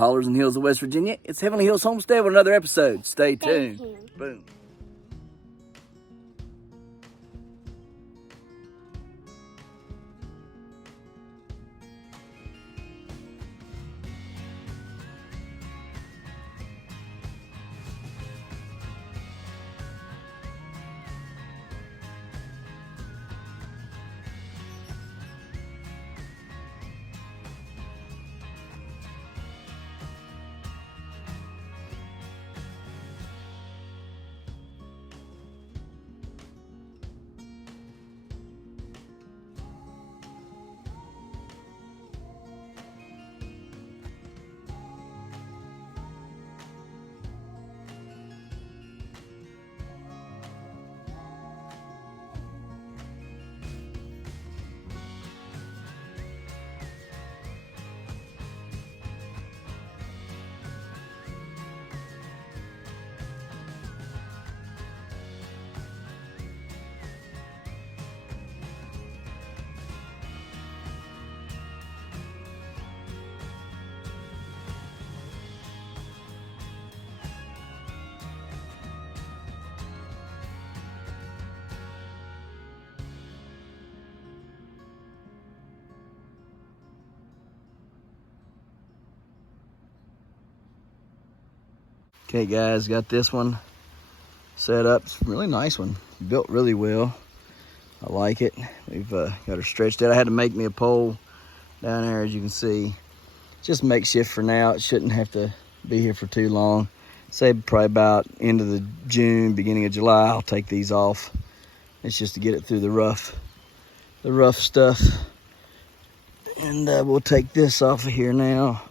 hollers and hills of West Virginia. It's Heavenly Hills Homestead with another episode. Stay tuned. Boom. Okay guys, got this one set up. It's a really nice one, built really well. I like it. We've got her stretched out. I had to make me a pole down there, as you can see. Just makeshift for now. It shouldn't have to be here for too long. Say probably about end of the June, beginning of July, I'll take these off. It's just to get it through the rough stuff. And we'll take this off of here now,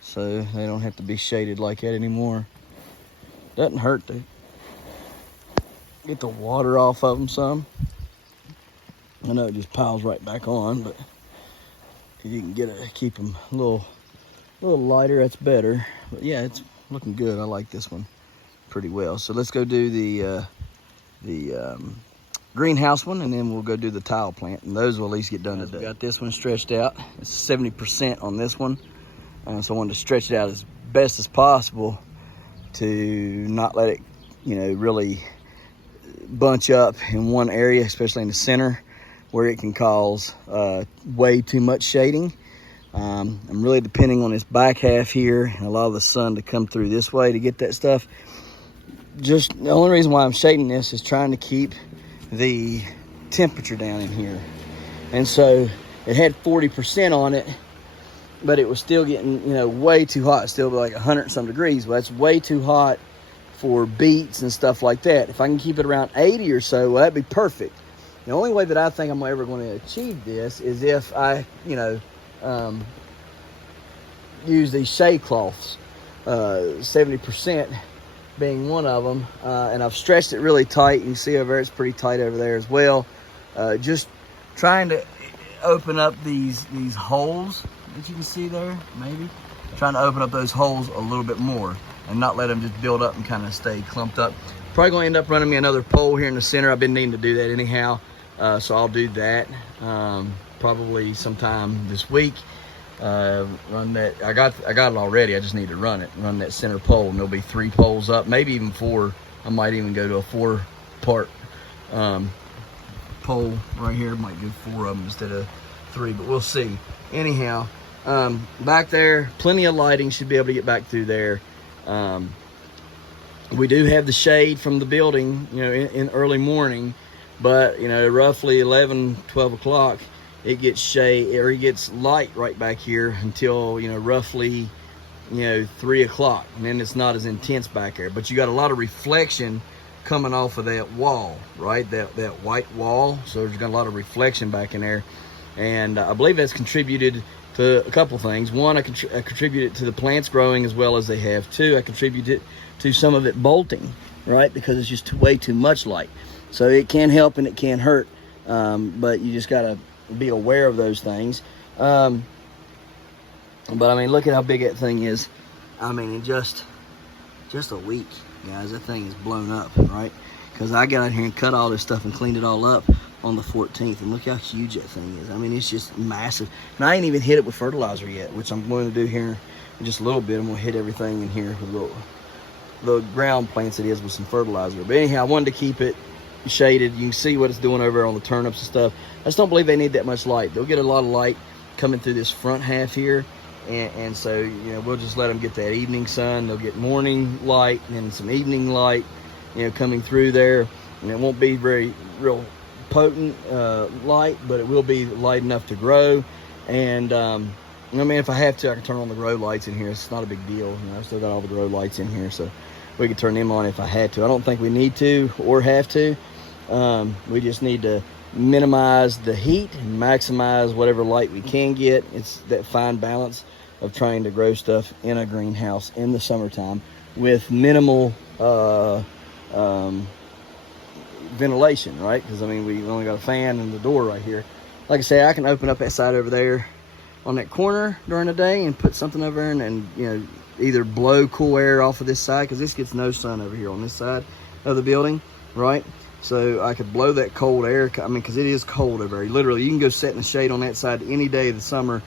so they don't have to be shaded like that anymore. Doesn't hurt to get the water off of them some. I know it just piles right back on, but if you can keep them a little lighter, that's better. But yeah, it's looking good. I like this one pretty well. So let's go do the greenhouse one, and then we'll go do the tile plant, and those will at least get done today. Got this one stretched out. It's 70% on this one, so I wanted to stretch it out as best as possible to not let it, really bunch up in one area, especially in the center, where it can cause way too much shading. I'm really depending on this back half here and a lot of the sun to come through this way to get that stuff. Just the only reason why I'm shading this is trying to keep the temperature down in here. And so it had 40% on it, but it was still getting, way too hot. Still like 100 and some degrees. Well, that's way too hot for beets and stuff like that. If I can keep it around 80 or so, well, that'd be perfect. The only way that I think I'm ever going to achieve this is if I, use these shade cloths, 70% being one of them. And I've stretched it really tight. You can see over there, it's pretty tight over there as well. Just trying to open up these holes that you can see there, maybe. Trying to open up those holes a little bit more and not let them just build up and kind of stay clumped up. Probably going to end up running me another pole here in the center. I've been needing to do that anyhow, so I'll do that probably sometime this week. Run that. I got it already. I just need to run that center pole, and there'll be 3 poles up, maybe even 4. I might even go to a 4-part pole right here. Might do 4 of them instead of 3, but we'll see. Anyhow, back there, plenty of lighting. Should be able to get back through there. We do have the shade from the building, in early morning, but roughly 11, 12 o'clock, it gets shade, or it gets light right back here until roughly 3 o'clock, and then it's not as intense back there. But you got a lot of reflection coming off of that wall, right? That white wall. So there's got a lot of reflection back in there, and I believe that's contributed to a couple things. One, I contributed to the plants growing as well as they have. 2, I contributed to some of it bolting, right? Because it's just way too much light. So it can help and it can hurt, but you just gotta be aware of those things. But I mean, look at how big that thing is. I mean, in just a week, guys, that thing is blown up, right? Because I got out here and cut all this stuff and cleaned it all up on the 14th, and look how huge that thing is. I mean, it's just massive. And I ain't even hit it with fertilizer yet, which I'm going to do here in just a little bit, and we'll hit everything in here with the ground plants it is with some fertilizer. But anyhow, I wanted to keep it shaded. You can see what it's doing over on the turnips and stuff. I just don't believe they need that much light. They'll get a lot of light coming through this front half here, and so, you know, we'll just let them get that evening sun. They'll get morning light and then some evening light, you know, coming through there, and it won't be real potent light, but it will be light enough to grow. And I mean, if I have to, I can turn on the grow lights in here. It's not a big deal. You know, I've still got all the grow lights in here, so we can turn them on if I had to. I don't think we need to or have to. We just need to minimize the heat and maximize whatever light we can get. It's that fine balance of trying to grow stuff in a greenhouse in the summertime with minimal ventilation, right? Because I mean, we only got a fan and the door right here. Like I say, I can open up that side over there on that corner during the day and put something over there and you know, either blow cool air off of this side, because this gets no sun over here on this side of the building, right? So I could blow that cold air. I mean, because it is cold over there. Literally, you can go sit in the shade on that side any day of the summer,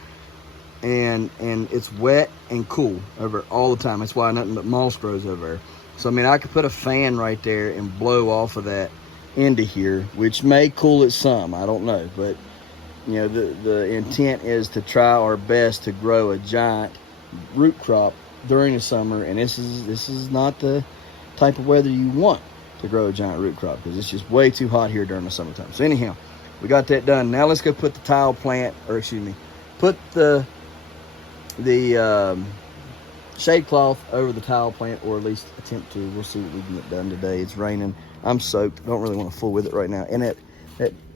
and it's wet and cool over all the time. That's why nothing but moss grows over there. So I mean, I could put a fan right there and blow off of that into here, which may cool it some. I don't know, but you know, the intent is to try our best to grow a giant root crop during the summer, and this is not the type of weather you want to grow a giant root crop, because it's just way too hot here during the summertime. So anyhow, we got that done. Now let's go put the tile plant, or excuse me, put the shade cloth over the tile plant, or at least attempt to. We'll see what we can get done today. It's raining. I'm soaked. Don't really want to fool with it right now, and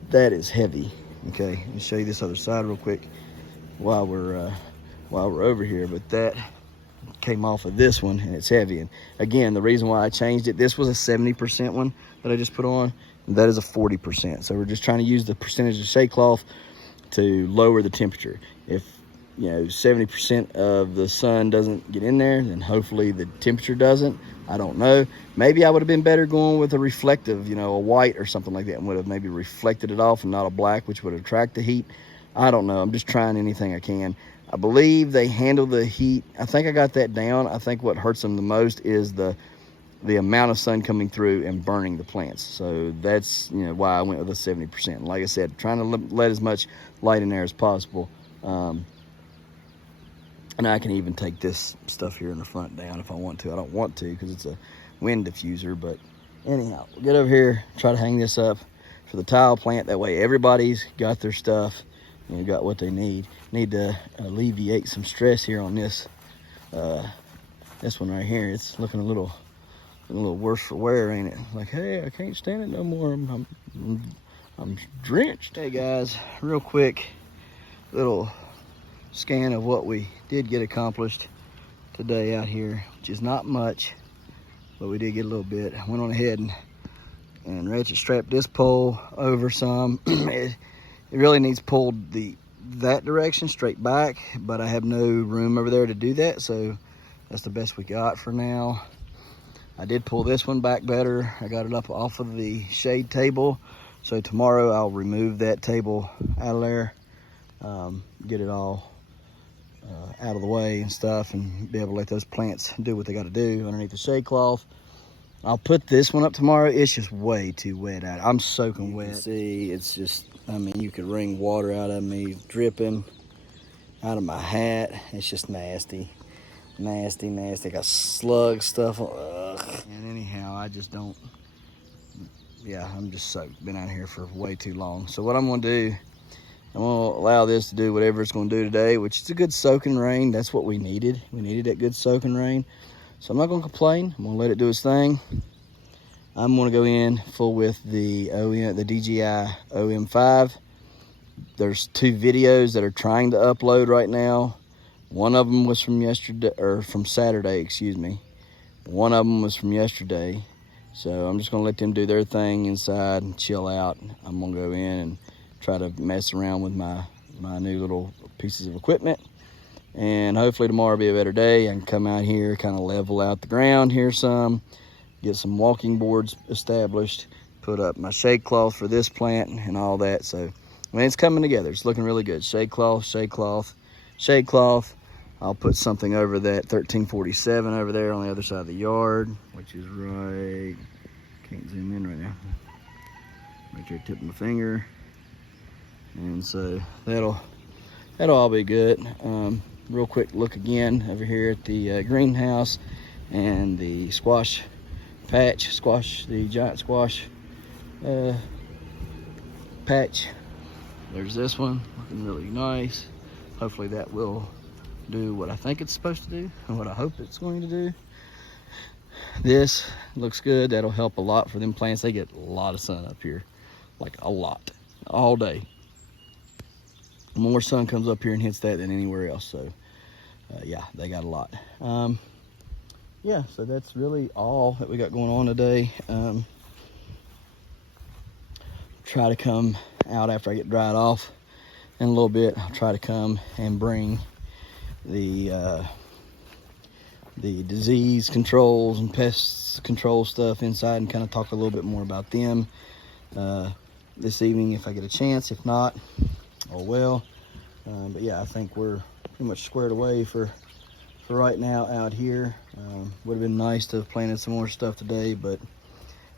that is heavy. Okay, let me show you this other side real quick while we're over here. But that came off of this one, and it's heavy. And again, the reason why I changed it, this was a 70% one that I just put on, and that is a 40%. So we're just trying to use the percentage of shade cloth to lower the temperature. If you know 70% of the sun doesn't get in there, then hopefully the temperature doesn't. I don't know. Maybe I would have been better going with a reflective, you know, a white or something like that, and would have maybe reflected it off and not a black, which would attract the heat. I don't know. I'm just trying anything I can. I believe they handle the heat. I think I got that down. I think what hurts them the most is the amount of sun coming through and burning the plants. So that's, you know, why I went with a 70%. Like I said, trying to let as much light in there as possible. And I can even take this stuff here in the front down if I want to. I don't want to because it's a wind diffuser. But anyhow, we'll get over here, try to hang this up for the tile plant. That way everybody's got their stuff and got what they need. Need to alleviate some stress here on this one right here. It's looking a little worse for wear, ain't it? Like, hey, I can't stand it no more. I'm drenched. Hey guys, real quick little scan of what we did get accomplished today out here, which is not much, but we did get a little bit. I went on ahead and ratchet strapped this pole over some. It really needs pulled that direction straight back, but I have no room over there to do that, so that's the best we got for now. I did pull this one back better. I got it up off of the shade table, so tomorrow I'll remove that table out of there, get it all out of the way and stuff, and be able to let those plants do what they got to do underneath the shade cloth. I'll put this one up tomorrow. It's just way too wet out. I'm soaking wet. See, it's just, I mean, you could wring water out of me, dripping out of my hat. It's just nasty. Nasty. I got slug stuff. Ugh. And anyhow, I just don't, yeah, I'm just soaked. Been out here for way too long. So what I'm gonna do, I'm gonna allow this to do whatever it's gonna do today, which is a good soaking rain. That's what we needed. We needed that good soaking rain. So I'm not gonna complain. I'm gonna let it do its thing. I'm gonna go in full with the DJI OM5. There's 2 videos that are trying to upload right now. One of them was from yesterday, or from Saturday, excuse me. One of them was from yesterday. So I'm just gonna let them do their thing inside and chill out. I'm gonna go in and try to mess around with my new little pieces of equipment. And hopefully tomorrow will be a better day. I can come out here, kind of level out the ground here some, get some walking boards established, put up my shade cloth for this plant and all that. So, I mean, it's coming together. It's looking really good. Shade cloth, I'll put something over that 1347 over there on the other side of the yard, which is right, can't zoom in right now, right there, tip of my finger. And so that'll all be good. Real quick look again over here at the greenhouse and the squash patch, the giant squash patch. There's this one looking really nice. Hopefully that will do what I think it's supposed to do and what I hope it's going to do. This looks good. That'll help a lot for them plants. They get a lot of sun up here, like a lot, all day. More sun comes up here and hits that than anywhere else. So yeah, they got a lot. Yeah, so that's really all that we got going on today. Try to come out after I get dried off in a little bit. I'll try to come and bring the disease controls and pest control stuff inside and kind of talk a little bit more about them this evening if I get a chance. If not, oh well. But yeah, I think we're pretty much squared away for right now out here. Would have been nice to have planted some more stuff today, but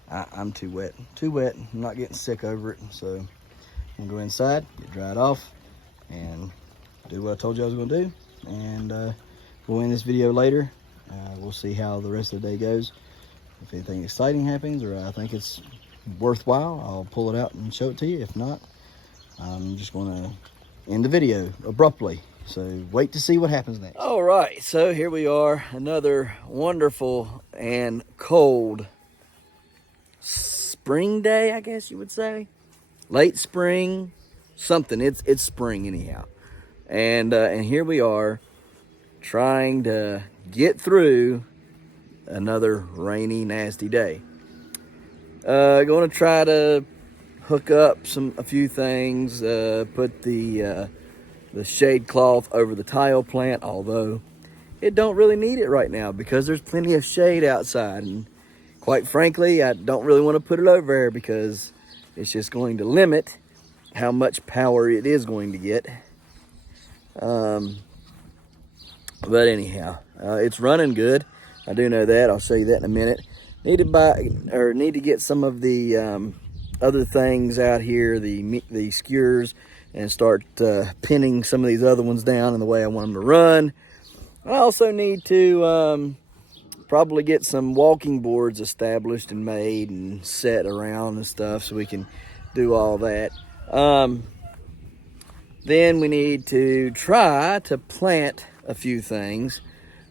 I'm too wet. I'm not getting sick over it. So I'm gonna go inside, get dried off, and do what I told you I was gonna do. And we'll end this video later. We'll see how the rest of the day goes. If anything exciting happens or I think it's worthwhile, I'll pull it out and show it to you. If not, I'm just gonna end the video abruptly. So wait to see what happens next. All right, so here we are, another wonderful and cold spring day, I guess you would say. Late spring, something. It's spring anyhow. And here we are trying to get through another rainy, nasty day. Going to try to hook up a few things, put the shade cloth over the tile plant, although it don't really need it right now because there's plenty of shade outside. And quite frankly, I don't really want to put it over there because it's just going to limit how much power it is going to get. But anyhow, it's running good. I do know that. I'll show you that in a minute. Need to get some of the other things out here, the skewers, and start pinning some of these other ones down in the way I want them to run. I also need to probably get some walking boards established and made and set around and stuff so we can do all that. Then we need to try to plant a few things.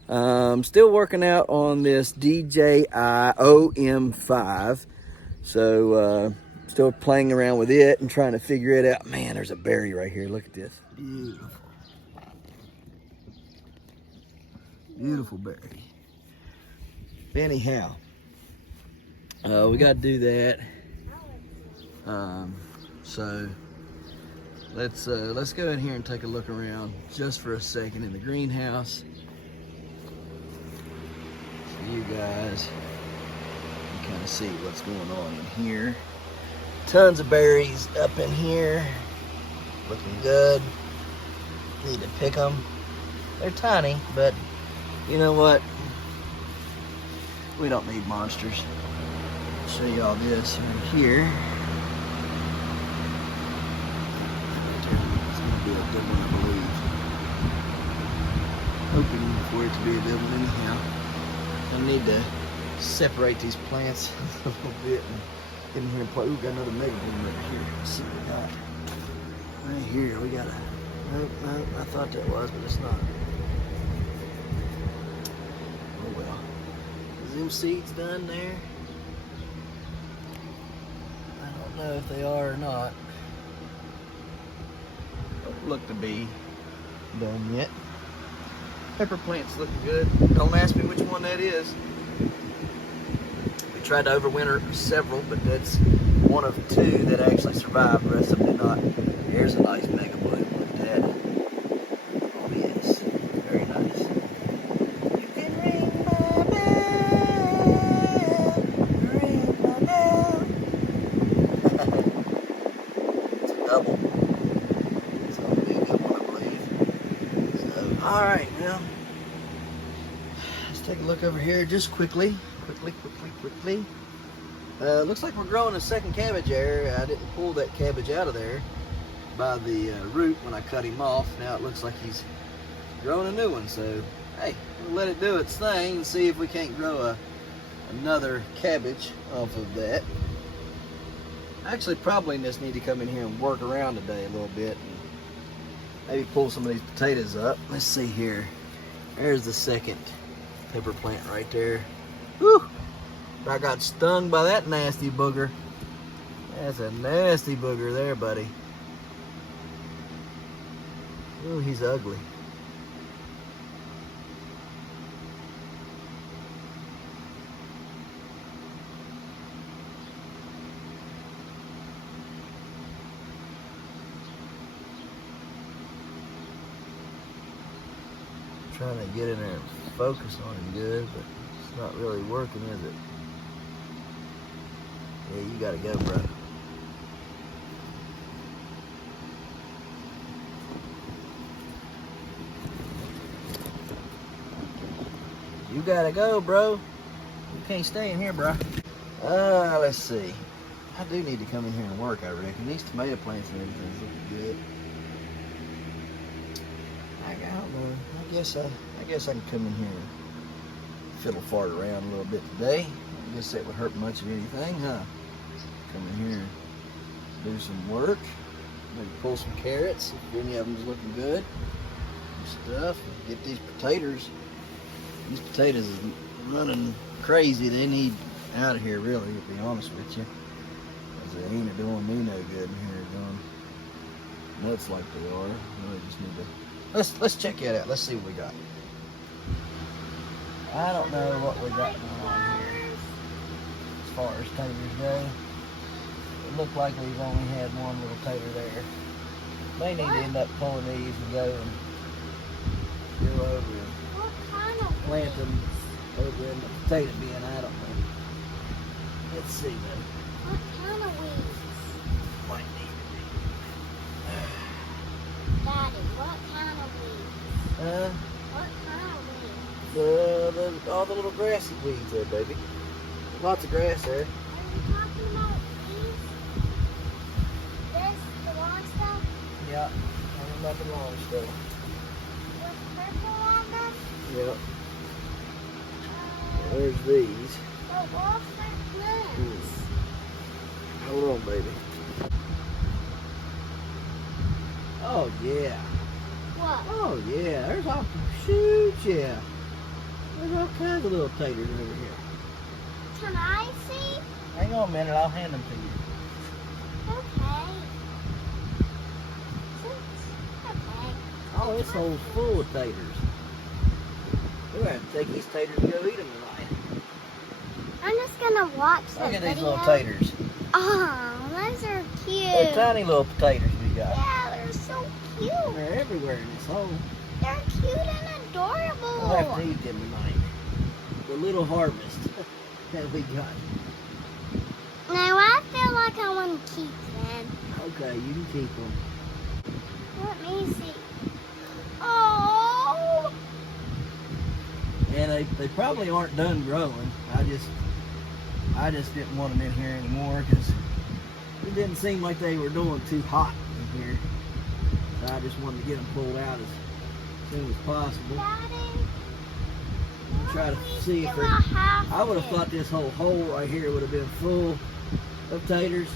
Still working out on this DJI OM5. So still playing around with it and trying to figure it out. Man, there's a berry right here. Look at this. Beautiful. Beautiful berry. Anyhow, we got to do that. So let's go in here and take a look around just for a second in the greenhouse. So you guys can kind of see what's going on in here. Tons of berries up in here, looking good. Need to pick them. They're tiny, but you know what? We don't need monsters. I'll show you all this right here. It's gonna be a good one, I believe. Hoping for it to be a good one anyhow. I need to separate these plants a little bit and get in here and play. Ooh, got another mega bloom right here. Let's see what we got. Right here, we got a, nope, I thought that was, but it's not. Oh well. Is them seeds done there? I don't know if they are or not. Don't look to be done yet. Pepper plant's looking good. Don't ask me which one that is. We tried to overwinter several, but that's one of two that actually survived. The rest of them did not. Here's a nice mega bloom. Look at that. Oh yes, very nice. You can ring my bell, ring my bell. It's a double. It's gonna be a good one, I believe. So, all right, well. take a look over here just quickly. Quickly. Looks like we're growing a second cabbage there. I didn't pull that cabbage out of there by the root when I cut him off. Now it looks like he's growing a new one. So, hey, we'll let it do its thing and see if we can't grow another cabbage off of that. I actually probably just need to come in here and work around today a little bit and maybe pull some of these potatoes up. Let's see here. There's the second pepper plant right there. Whew! I got stung by that nasty booger. That's a nasty booger there, buddy. Ooh, he's ugly. Trying to get in there and focus on him good, but it's not really working, is it? Yeah, you gotta go, bro. You gotta go, bro. You can't stay in here, bro. Let's see. I do need to come in here and work, I reckon. These tomato plants and everything's looking good. I don't know. I guess I can come in here and fiddle fart around a little bit today. I guess that would hurt much of anything, huh? Come in here and do some work. Maybe pull some carrots if any of them's looking good. Some stuff. Get these potatoes. These potatoes is running crazy. They need out of here, really, to be honest with you. Because they ain't doing me no good in here. Going nuts like they are. Really just need to. Let's check it out. Let's see what we got. I don't know what we got going on here as far as taters go. It looked like we've only had one little tater there. May need to end up pulling these and go over and plant them over in the potato bin. I don't know. Let's see though. What kind of weeds? Might need Daddy, what kind of weeds? to be. What kind of weeds? All the little grassy weeds there, baby. Lots of grass there. Are you talking about these? This, the long stuff? Yeah, I remember the long stuff. With purple on them? Yeah. There's these. The Walford plants. Hold on, baby. Oh, yeah. What? Oh, yeah. There's all, shoot, yeah. There's all kinds of little taters over here. Can I see? Hang on a minute, I'll hand them to you. Okay. Okay. Oh, this hole's full of taters. We're going to have to take these taters and go eat them tonight. I'm just gonna watch the Look at video. these little taters. Oh, those are cute. They're tiny little potatoes we got. Yeah, they're so cute. They're everywhere in this hole. They're cute and adorable. We'll have to eat them tonight. The little harvest that we got. Now I feel like I want to keep them. Okay, you can keep them. Let me see. Oh! And they probably aren't done growing. I just didn't want them in here anymore because it didn't seem like they were doing too hot in here. So I just wanted to get them pulled out as soon as possible. Daddy, Try to see if they're... I would have thought this whole hole right here would have been full of taters.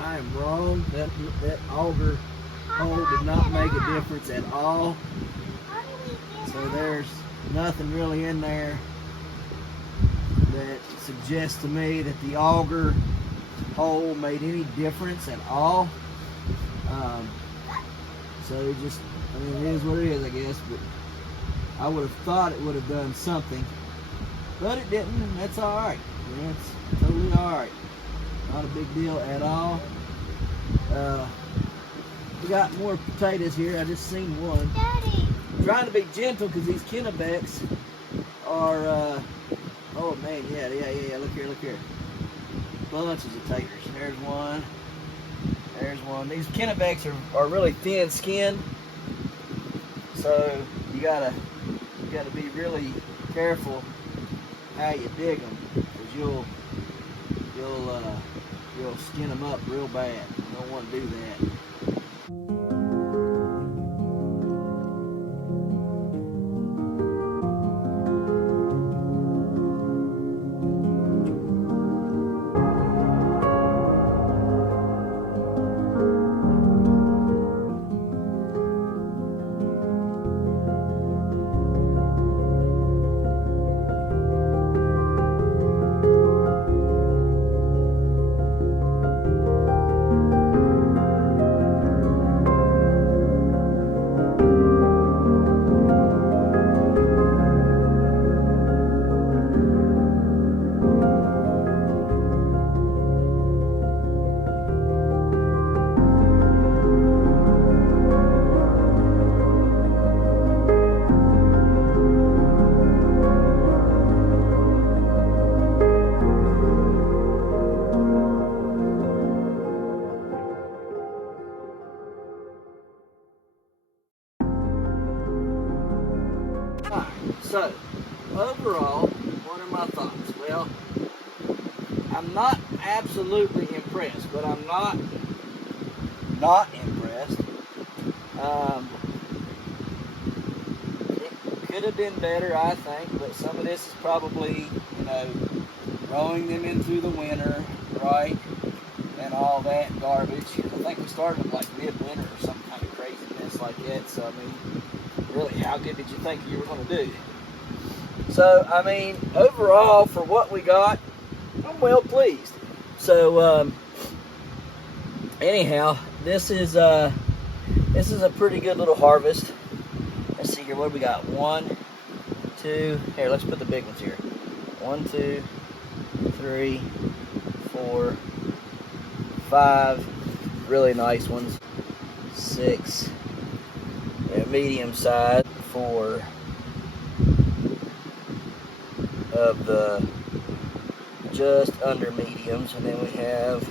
I am wrong. That auger hole did not make a difference at all. So there's nothing really in there that suggests to me that the auger hole made any difference at all. So it just, I mean, it is what it is, I guess, but I would have thought it would have done something, but it didn't, and that's all right. Yeah, it's totally all right. Not a big deal at all. We got more potatoes here. I just seen one. Daddy. I'm trying to be gentle because these Kennebecks are, oh man, yeah, look here. Bunches of taters. There's one. There's one. These Kennebecks are really thin skinned, so you gotta be really careful how you dig them, because you'll skin them up real bad. You don't want to do that. So, overall, what are my thoughts? Well, I'm not absolutely impressed, but I'm not impressed. It could have been better, I think, but some of this is probably, growing them into the winter, right? And all that garbage. I think we started like midwinter or some kind of craziness like that. So, I mean, really, how good did you think you were going to do? So, I mean, overall, for what we got, I'm well pleased. So, anyhow, this is a pretty good little harvest. Let's see here, what do we got? 1, 2, here, let's put the big ones here. 1, 2, 3, 4, 5 really nice ones. 6, medium size. 4 of the just under mediums, and then we have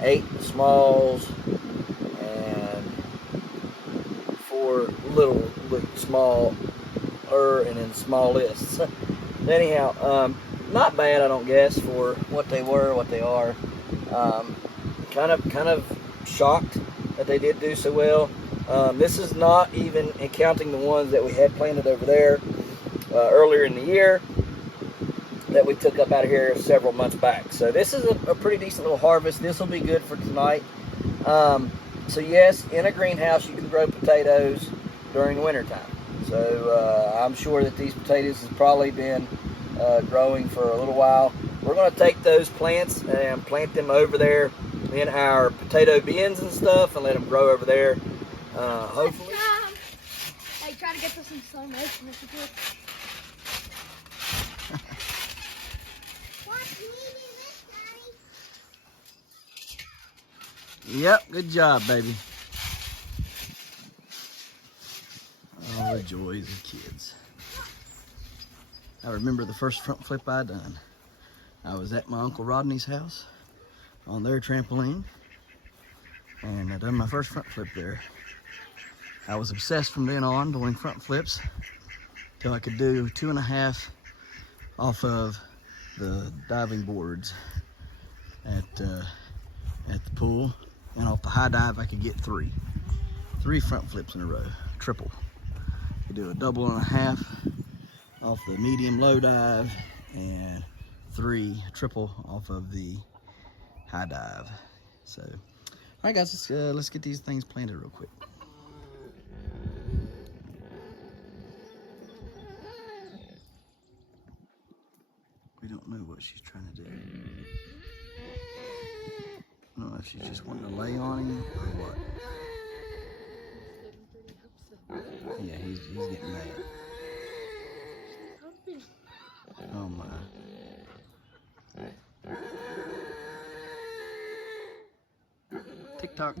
8 smalls and 4 little smaller, and then smallest. Anyhow, not bad, I don't guess, for what they were, what they are. Kind of shocked that they did do so well. This is not even counting the ones that we had planted over there earlier in the year that we took up out of here several months back. So this is a pretty decent little harvest. This will be good for tonight. So yes, in a greenhouse you can grow potatoes during the wintertime. So I'm sure that these potatoes have probably been growing for a little while. We're going to take those plants and plant them over there in our potato bins and stuff and let them grow over there. Hopefully. Hey, try to get this in slow motion if you could. Yep, good job, baby. Oh, the joys of kids. I remember the first front flip I done. I was at my Uncle Rodney's house on their trampoline, and I done my first front flip there. I was obsessed from then on doing front flips till I could do 2.5 off of the diving boards at the pool, and off the high dive I could get 3 front flips in a row, triple. You do a 1.5 off the medium low dive and 3 triple off of the high dive. So, all right, guys, let's get these things planted real quick. We don't know what she's trying to do. I don't know if she's just wanting to lay on him or what. Yeah, he's getting mad. Oh my. TikTok.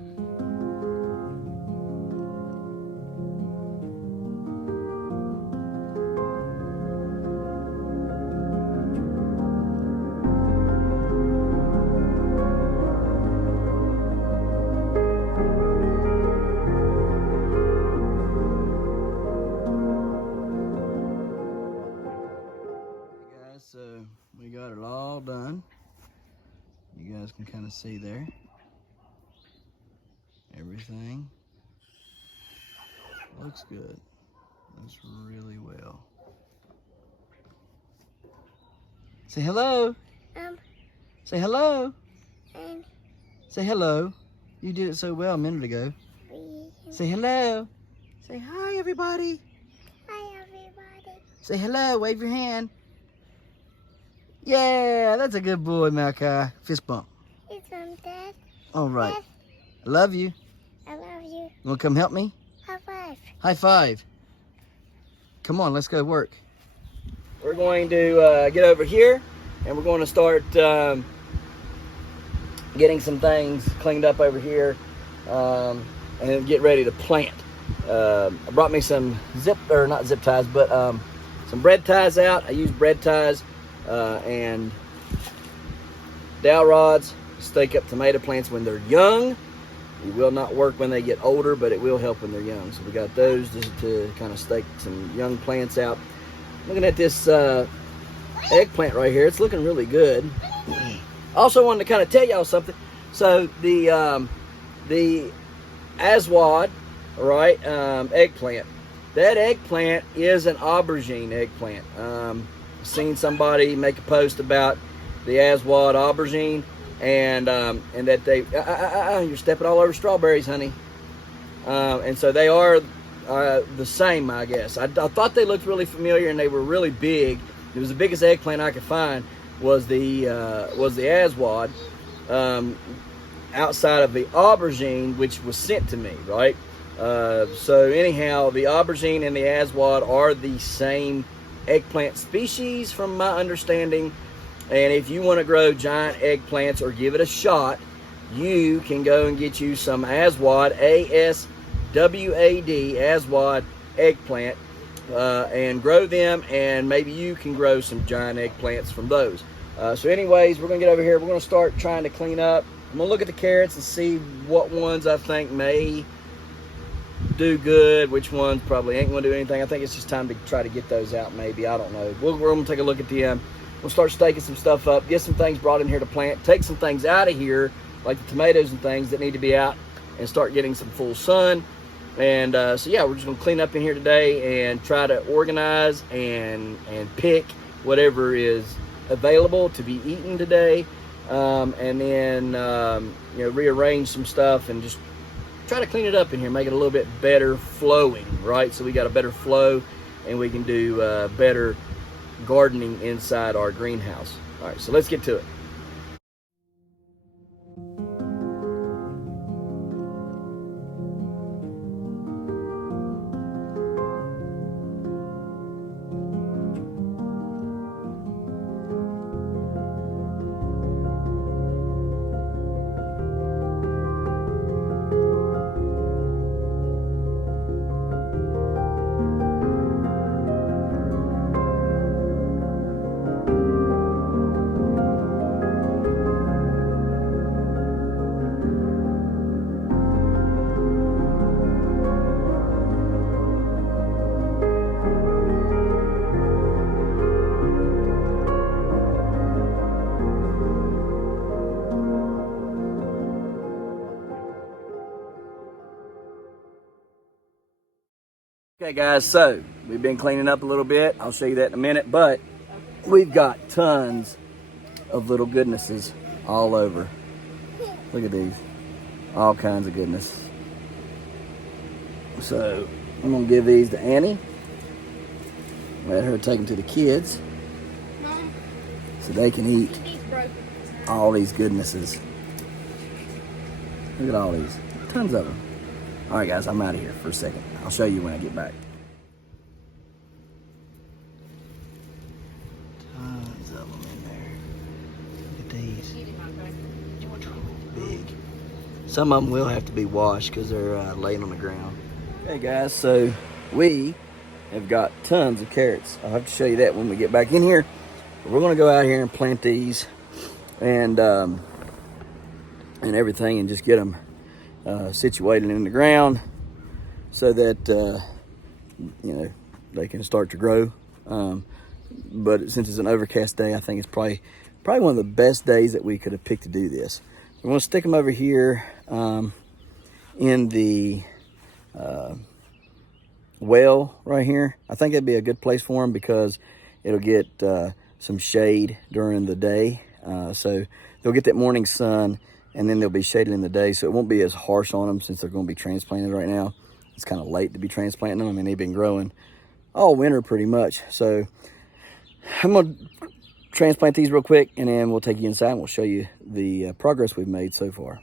got it all done. You guys can kind of see there. Everything looks good. Looks really well. Say hello. Say hello. Say hello. You did it so well a minute ago. Say hello. Say hi, everybody. Hi, everybody. Say hello. Wave your hand. Yeah, that's a good boy, Malachi. Fist bump. It's from Dad. All right. Dad, I love you. I love you. You want to come help me? High five. High five. Come on, let's go work. We're going to get over here, and we're going to start getting some things cleaned up over here, and then get ready to plant. I brought me some not zip ties, but some bread ties out. I use bread ties and dowel rods to stake up tomato plants when they're young. It will not work when they get older, but it will help when they're young. So we got those to kind of stake some young plants out. Looking at this eggplant right here, it's looking really good. Also wanted to kind of tell y'all something. So the Aswad, right, eggplant. That eggplant is an aubergine eggplant. Seen somebody make a post about the Aswad aubergine, and that they you're stepping all over strawberries, honey. And so they are the same, I guess. I thought they looked really familiar, and they were really big. It was the biggest eggplant I could find was the Aswad, outside of the aubergine, which was sent to me, right? So anyhow, the aubergine and the Aswad are the same eggplant species from my understanding. And if you want to grow giant eggplants or give it a shot, you can go and get you some Aswad, A-S-W-A-D, Aswad eggplant, and grow them, and maybe you can grow some giant eggplants from those. So anyways, we're going to get over here. We're going to start trying to clean up. I'm going to look at the carrots and see what ones I think may do good, which ones probably ain't going to do anything. I think it's just time to try to get those out, maybe. I don't know. We're going to take a look at them. We'll start staking some stuff up, get some things brought in here to plant, take some things out of here, like the tomatoes and things that need to be out, and start getting some full sun. And so yeah, we're just going to clean up in here today and try to organize and pick whatever is available to be eaten today, and then you know, rearrange some stuff and just try to clean it up in here, make it a little bit better flowing, right? So we got a better flow, and we can do better gardening inside our greenhouse. All right, so let's get to it. Okay guys, so we've been cleaning up a little bit. I'll show you that in a minute, but we've got tons of little goodnesses all over. Look at these, all kinds of goodness. So I'm gonna give these to Annie. Let her take them to the kids so they can eat all these goodnesses. Look at all these, tons of them. All right guys, I'm out of here for a second. I'll show you when I get back. Tons of them in there. Look at these. Big. Some of them will have to be washed because they're laying on the ground. Okay guys, so we have got tons of carrots. I'll have to show you that when we get back in here. But we're gonna go out here and plant these and everything, and just get them situated in the ground so that you know, they can start to grow. but since it's an overcast day, I think it's probably one of the best days that we could have picked to do this. We're gonna stick them over here in the well right here. I think it'd be a good place for them because it'll get some shade during the day. So they'll get that morning sun, and then they'll be shaded in the day, so it won't be as harsh on them since they're going to be transplanted right now. It's kind of late to be transplanting them. I mean, they've been growing all winter pretty much. So I'm going to transplant these real quick, and then we'll take you inside and we'll show you the progress we've made so far.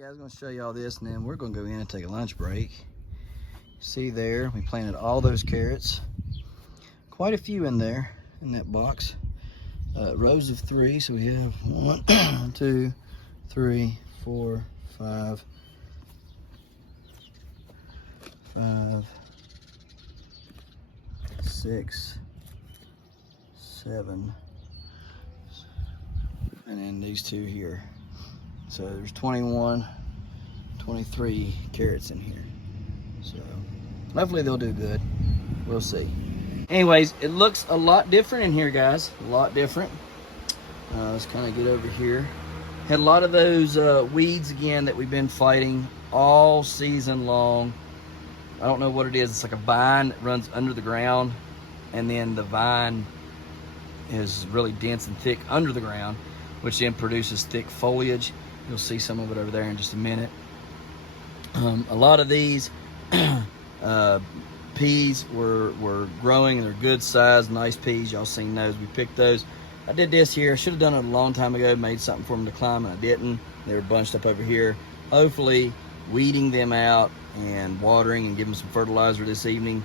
Guys, I'm going to show you all this, and then we're going to go in and take a lunch break. See there, we planted all those carrots. Quite a few in there, in that box. Rows of 3, so we have 1, 2, 3, 4, 5, 6, 7, and then these 2 here. So there's 21, 23 carrots in here. So hopefully they'll do good. We'll see. Anyways, it looks a lot different in here, guys. A lot different. Let's kind of get over here. Had a lot of those weeds again that we've been fighting all season long. I don't know what it is. It's like a vine that runs under the ground, and then the vine is really dense and thick under the ground, which then produces thick foliage. You'll see some of it over there in just a minute. A lot of these peas were growing, and they're good size, nice peas. Y'all seen those. We picked those. I did this here. I should have done it a long time ago, made something for them to climb, and I didn't. They were bunched up over here. Hopefully, weeding them out and watering and giving them some fertilizer this evening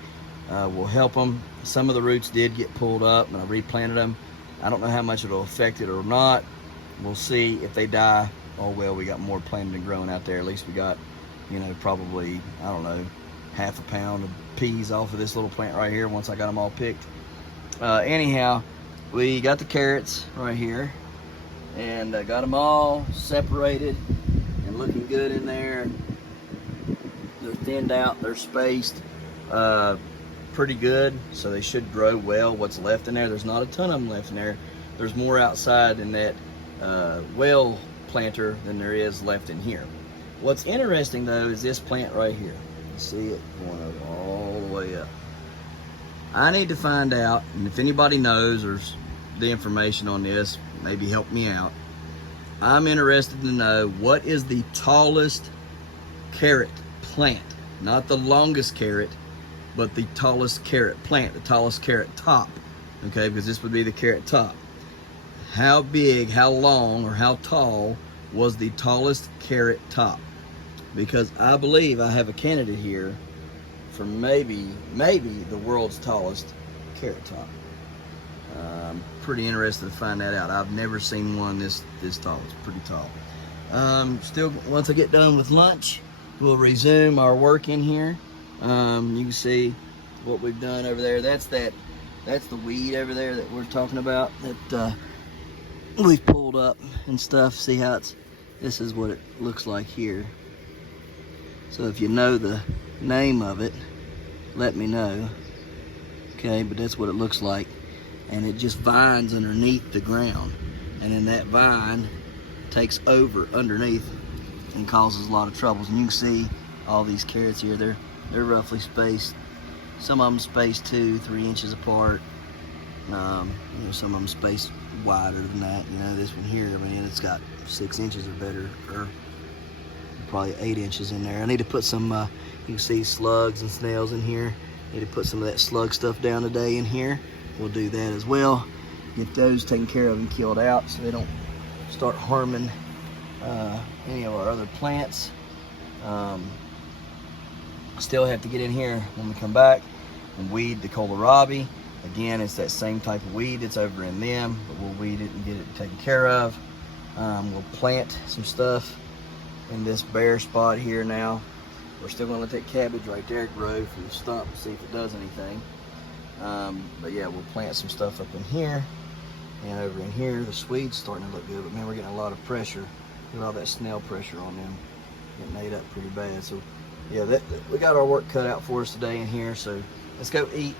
will help them. Some of the roots did get pulled up, and I replanted them. I don't know how much it'll affect it or not. We'll see. If they die, oh well, we got more planted and growing out there. At least we got, you know, probably, I don't know, half a pound of peas off of this little plant right here once I got them all picked. Anyhow, we got the carrots right here, and got them all separated and looking good in there. They're thinned out, they're spaced pretty good, so they should grow well. What's left in there, there's not a ton of them left in there. There's more outside in that well planter than there is left in here. What's interesting though is this plant right here. You see it going up all the way up. I need to find out, and if anybody knows or the information on this, maybe help me out. I'm interested to know what is the tallest carrot plant, not the longest carrot, but the tallest carrot plant, the tallest carrot top, okay, because this would be the carrot top. How big, how long, or how tall was the tallest carrot top? Because I believe I have a candidate here for maybe the world's tallest carrot top. I'm pretty interested to find that out. I've never seen one this tall. It's pretty tall. Still, once I get done with lunch, we'll resume our work in here. You can see what we've done over there. That's the weed over there that we're talking about that we've pulled up and stuff. See how this is what it looks like here. So if you know the name of it, let me know. Okay, but that's what it looks like. And it just vines underneath the ground. And then that vine takes over underneath and causes a lot of troubles. And you can see all these carrots here, they're roughly spaced. Some of them spaced 2-3 inches apart. You know, some of them spaced wider than that. You know, this one here, I mean, it's got 6 inches or better, or probably 8 inches in there. I need to put some, you can see slugs and snails in here. Need to put some of that slug stuff down today in here. We'll do that as well. Get those taken care of and killed out so they don't start harming any of our other plants. Still have to get in here when we come back and weed the kohlrabi. Again, it's that same type of weed that's over in them, but we'll weed it and get it taken care of. We'll plant some stuff in this bare spot here now. We're still gonna let that cabbage right there grow from the stump and see if it does anything. But yeah, we'll plant some stuff up in here and over in here. The Swedes starting to look good, but man, we're getting a lot of pressure. Look at all that snail pressure on them, getting ate up pretty bad. So yeah, we got our work cut out for us today in here. So let's go eat.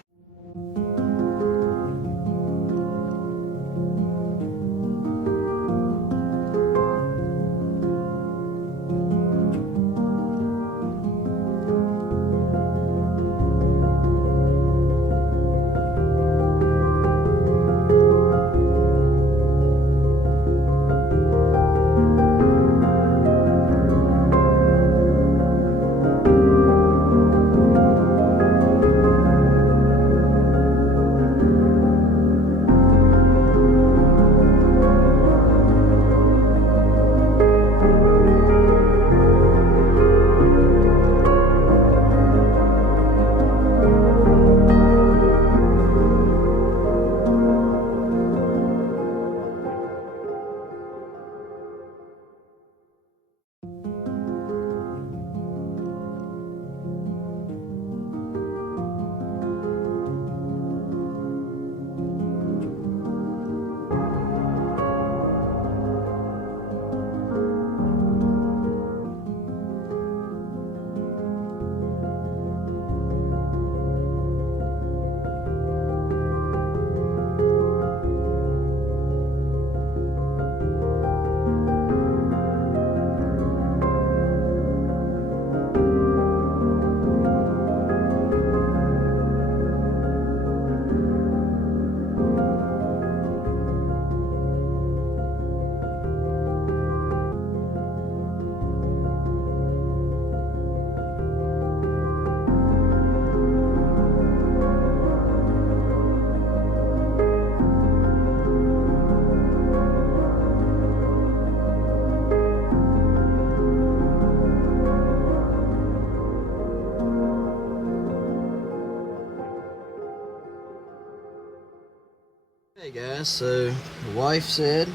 Hey guys, so the wife said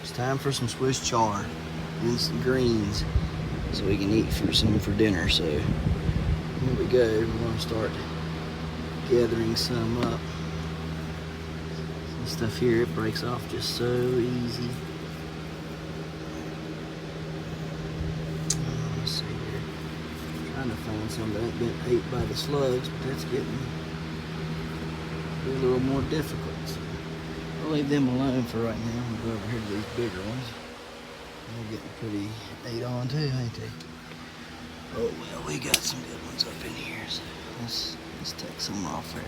it's time for some Swiss chard and some greens so we can eat some for dinner. So here we go. We're going to start gathering some up. This stuff here, it breaks off just so easy. Let's see here. Trying to find some that ain't been ate by the slugs, but that's getting a little more difficult. So I'll leave them alone for right now. We'll go over here to these bigger ones. They're getting pretty ate on too, ain't they? Oh well, we got some good ones up in here, so let's take some off there.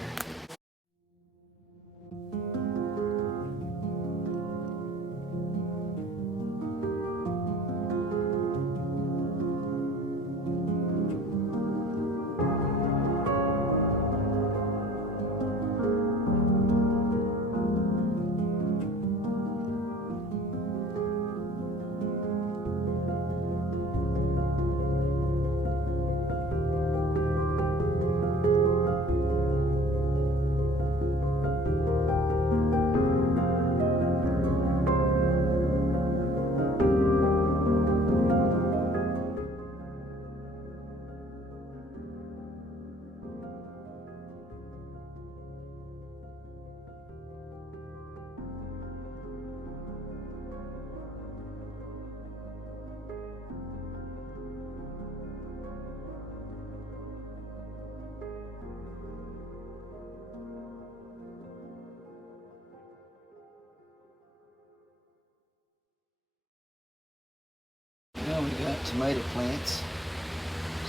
Now we got tomato plants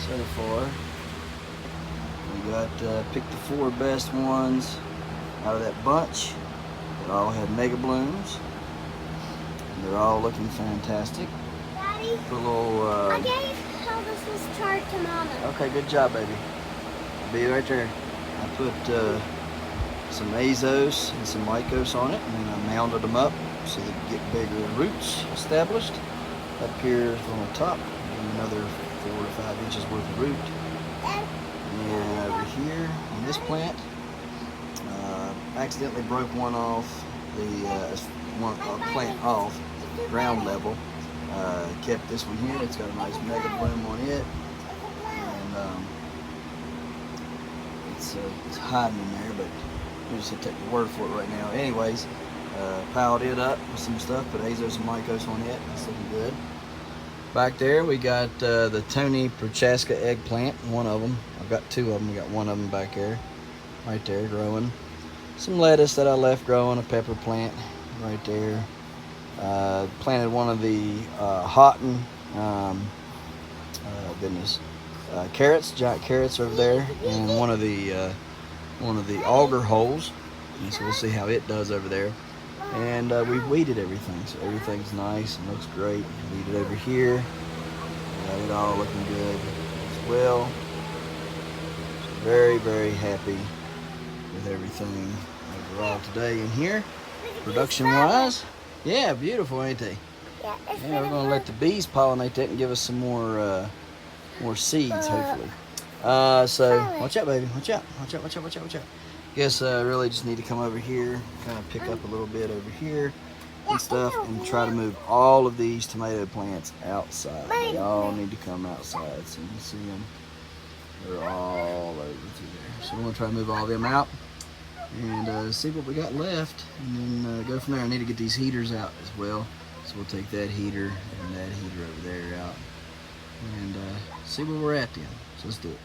so far. We got picked the 4 best ones out of that bunch. They all have mega blooms. And they're all looking fantastic. Daddy, Put a little. I gave Swiss chard to Mama. Okay, good job, baby. Be right there. I put some Azos and some Lycos on it, and then I mounded them up so they can get bigger roots established. Up here on the top, another 4 to 5 inches worth of root. And over here on this plant, accidentally broke one off the one plant off ground level. Kept this one here. It's got a nice mega bloom on it, and it's hiding in there, but we just have to take the word for it right now. Anyways, piled it up with some stuff, put Azos and Mycos on it. It's looking good. Back there we got the Tony Prochaska eggplant, one of them. I've got two of them. We got one of them back there, right there, growing. Some lettuce that I left growing, a pepper plant right there. Planted one of the Houghton carrots, giant carrots over there, and one of the auger holes. And so we'll see how it does over there. And we've weeded everything, so everything's nice and looks great. Weeded over here. Got it all looking good as well. So very, very happy with everything overall today in here. Production-wise, yeah, beautiful, ain't they? Yeah, Yeah, we're gonna let the bees pollinate that and give us some more seeds, hopefully. So watch out, baby. Watch out. Watch out. Watch out. Watch out. Watch out. Guess really just need to come over here, kind of pick up a little bit over here and stuff, and try to move all of these tomato plants outside. They all need to come outside, so you can see them. They're all over through there. So we're gonna try to move all of them out and see what we got left, and then go from there. I need to get these heaters out as well, so we'll take that heater and that heater over there out and see where we're at then. So let's do it.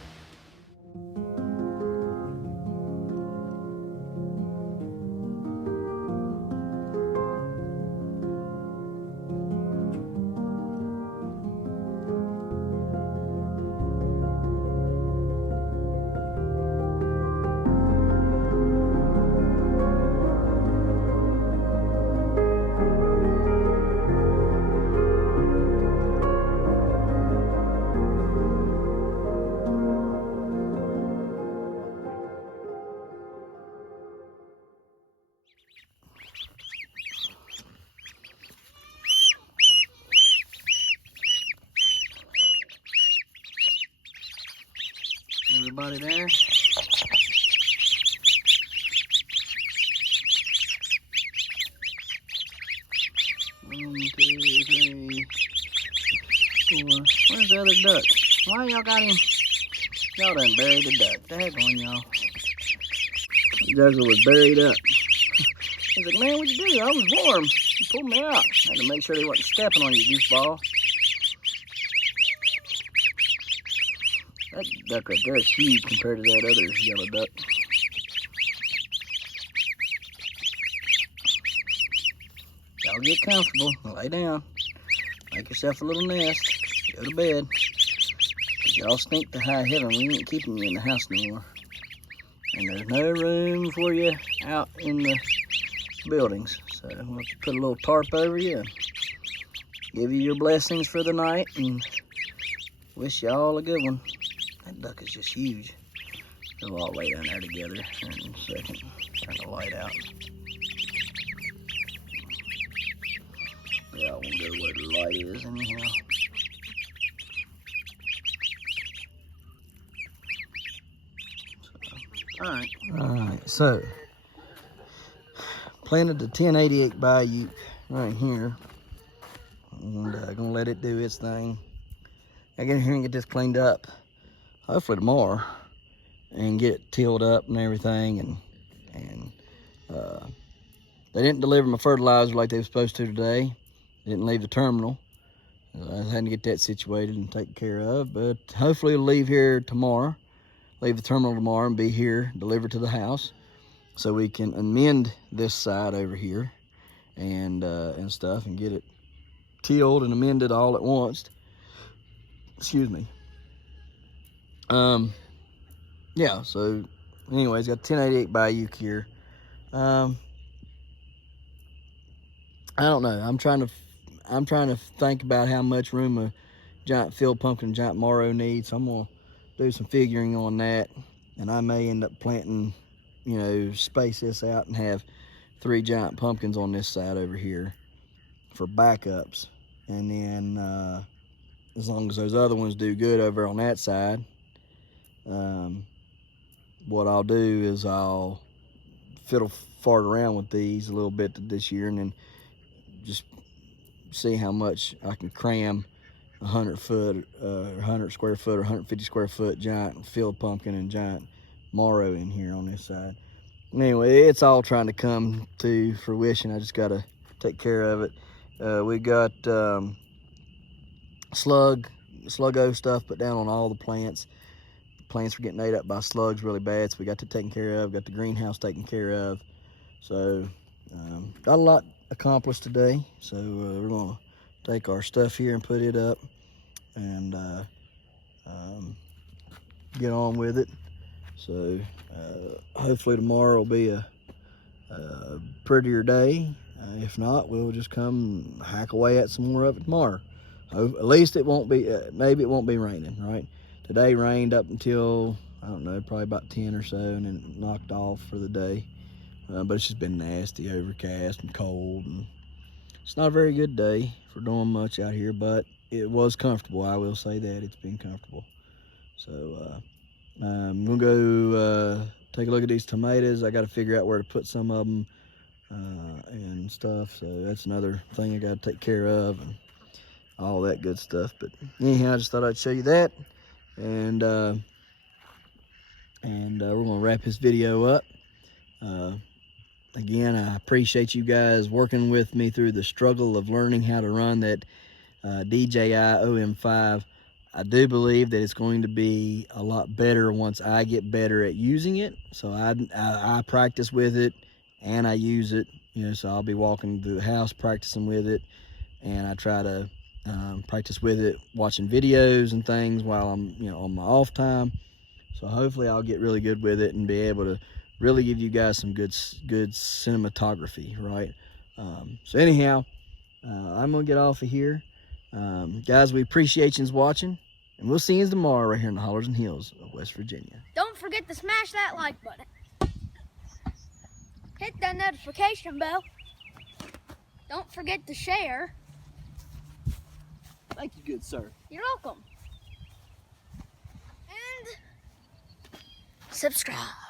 Everybody there? One, two, three, four. Where's the other duck? Why y'all got him? Y'all done buried the duck. Daggone y'all. Jugger was buried up. He's like, man, what'd you do? I was warm. You pulled me out. I had to make sure they wasn't stepping on you, goofball. That duck right there is huge compared to that other yellow duck. Y'all get comfortable, lay down, make yourself a little nest, go to bed. Y'all stink to high heaven, we ain't keeping you in the house no more. And there's no room for you out in the buildings. So we'll have to put a little tarp over you, give you your blessings for the night, and wish y'all a good one. That duck is just huge. They'll all lay down there together in a second. Turn the light out. Yeah, I won't go where the light is anyhow. Alright, so planted the 1088 Bayou right here. And gonna let it do its thing. I get in here and get this cleaned up. Hopefully tomorrow, and get it tilled up and everything, and they didn't deliver my fertilizer like they were supposed to today. They didn't leave the terminal. I had to get that situated and taken care of, but hopefully it'll leave here tomorrow, leave the terminal tomorrow and be here, delivered to the house, so we can amend this side over here and stuff, and get it tilled and amended all at once. Excuse me. Yeah, so anyways, got 1088 Bayou here. I don't know. I'm trying to think about how much room a giant field pumpkin, giant Morrow needs. So I'm gonna do some figuring on that, and I may end up planting, you know, space this out and have 3 giant pumpkins on this side over here for backups, and then as long as those other ones do good over on that side, what I'll do is I'll fiddle fart around with these a little bit this year, and then just see how much I can cram 100 foot, 100 square foot or 150 square foot giant field pumpkin and giant marrow in here on this side. Anyway, it's all trying to come to fruition. I just got to take care of it. We got sluggo stuff put down on all the plants. Plants were getting ate up by slugs really bad, so we got that taken care of. Got the greenhouse taken care of. So got a lot accomplished today. So we're gonna take our stuff here and put it up and get on with it. So hopefully tomorrow will be a prettier day. If not, we'll just come hack away at some more of it tomorrow. At least it won't be, maybe it won't be raining, right? Today rained up until, I don't know, probably about 10 or so, and then it knocked off for the day. But it's just been nasty, overcast and cold. And it's not a very good day for doing much out here, but it was comfortable. I will say that, it's been comfortable. So I'm gonna go take a look at these tomatoes. I gotta figure out where to put some of them and stuff. So that's another thing I gotta take care of and all that good stuff. But anyhow, I just thought I'd show you that. And we're gonna wrap this video up. Again, I appreciate you guys working with me through the struggle of learning how to run that DJI OM5. I do believe that it's going to be a lot better once I get better at using it. So I practice with it and I use it, you know, so I'll be walking through the house practicing with it, and I try to practice with it, watching videos and things while I'm, you know, on my off time. So hopefully I'll get really good with it and be able to really give you guys some good cinematography, right? So anyhow, I'm gonna get off of here. Guys, we appreciate you watching, and we'll see you tomorrow right here in the Hollers and Hills of West Virginia. Don't forget to smash that like button. Hit that notification bell. Don't forget to share. Thank you, good sir. You're welcome. And subscribe.